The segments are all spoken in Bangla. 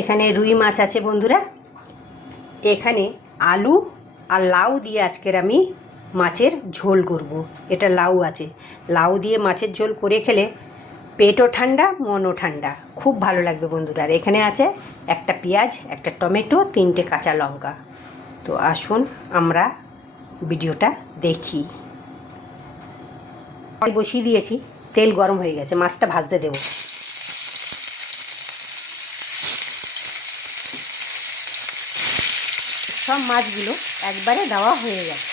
এখানে রুই মাছ আছে বন্ধুরা। এখানে আলু আর লাউ দিয়ে আজকের আমি মাছের ঝোল করব। এটা লাউ আছে, লাউ দিয়ে মাছের ঝোল করে খেলে পেটও ঠান্ডা মনও ঠান্ডা, খুব ভালো লাগবে বন্ধুরা। আর এখানে আছে একটা পেঁয়াজ, একটা টমেটো, 3টে কাঁচা লঙ্কা। তো আসুন আমরা ভিডিওটা দেখি। বসিয়ে দিয়েছি, তেল গরম হয়ে গেছে, মাছটা ভাজতে দেব। সব মাছগুলো একবারে দেওয়া হয়ে গেছে,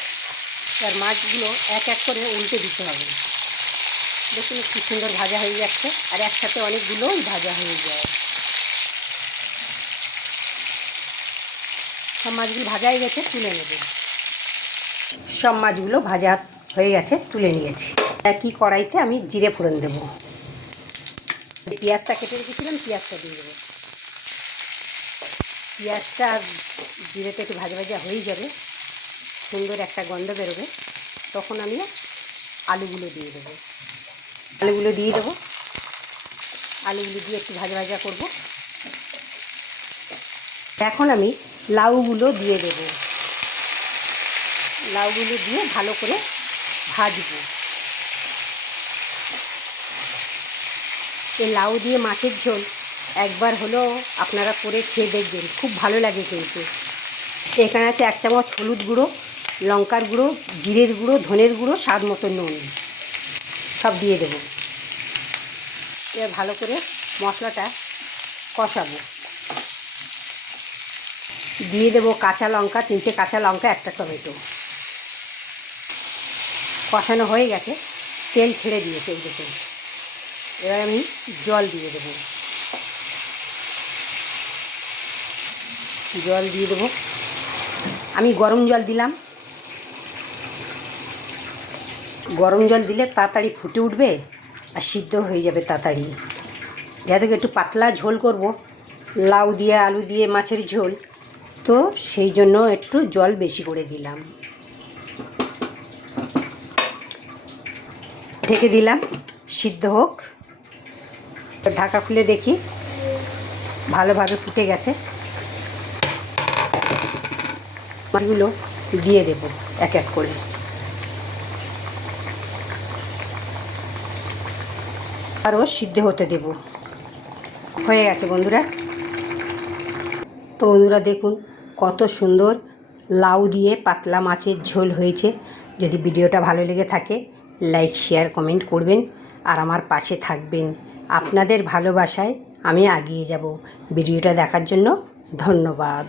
আর মাছগুলো এক এক করে উল্টে দিতে হবে। দেখুন কি সুন্দর ভাজা হয়ে যাচ্ছে, আর একসাথে অনেকগুলোই ভাজা হয়ে যায়। সব মাছগুলো ভাজা হয়ে গেছে, তুলে নেব। সব মাছগুলো ভাজা হয়ে গেছে, তুলে নিয়েছি। একই কড়াইতে আমি জিরে ফোড়ন দেব। পেঁয়াজটা কেটে রেখেছিলাম, পেঁয়াজটা দিয়ে দেবো। পেঁয়াজটা জিরেতে একটু ভাজা ভাজা হয়ে যাবে, সুন্দর একটা গন্ধ বেরোবে, তখন আমি আলুগুলো দিয়ে দেবো। আলুগুলো দিয়ে দেবো, আলুগুলো দিয়ে একটু ভাজা ভাজা করব। এখন আমি লাউগুলো দিয়ে দেব। লাউগুলো দিয়ে ভালো করে ভাজবো। এই লাউ দিয়ে মাছের ঝোল একবার হলেও আপনারা করে খেয়ে দেখবেন, খুব ভালো লাগে কিন্তু। এখানে আছে 1 চামচ হলুদ গুঁড়ো, লঙ্কার গুঁড়ো, জিরের গুঁড়ো, ধনের গুঁড়ো, স্বাদ মতো নুন, সব দিয়ে দেবো। এবার ভালো করে মশলাটা কষাবো। দিয়ে দেবো কাঁচা লঙ্কা, 3টে কাঁচা লঙ্কা, একটা টমেটো। কষানো হয়ে গেছে, তেল ছেড়ে দিয়েছে এই দেখুন। এবার আমি জল দিয়ে দেবো। জল দিয়ে দেবো, আমি গরম জল দিলাম। গরম জল দিলে তাড়াতাড়ি ফুটে উঠবে আর সিদ্ধ হয়ে যাবে তাড়াতাড়ি। যাতে একটু পাতলা ঝোল করব, লাউ দিয়ে আলু দিয়ে মাছের ঝোল, তো সেই জন্য একটু জল বেশি করে দিলাম। ঢেকে দিলাম, সিদ্ধ হোক। ঢাকা খুলে দেখি, ভালোভাবে ফুটে গেছে। মাছগুলো দিয়ে দেব এক এক করে। আরও সিদ্ধ হতে দেব। হয়ে গেছে বন্ধুরা। তো বন্ধুরা দেখুন কত সুন্দর লাউ দিয়ে পাতলা মাছের ঝোল হয়েছে। যদি ভিডিওটা ভালো লেগে থাকে লাইক শেয়ার কমেন্ট করবেন আর আমার পাশে থাকবেন। আপনাদের ভালোবাসায় আমি এগিয়ে যাব। ভিডিওটা দেখার জন্য ধন্যবাদ।